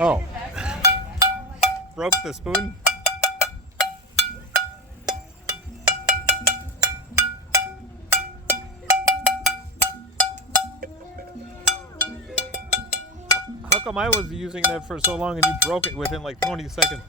Oh. Broke the spoon? How come I was using that for so long and you broke it within like 20 seconds?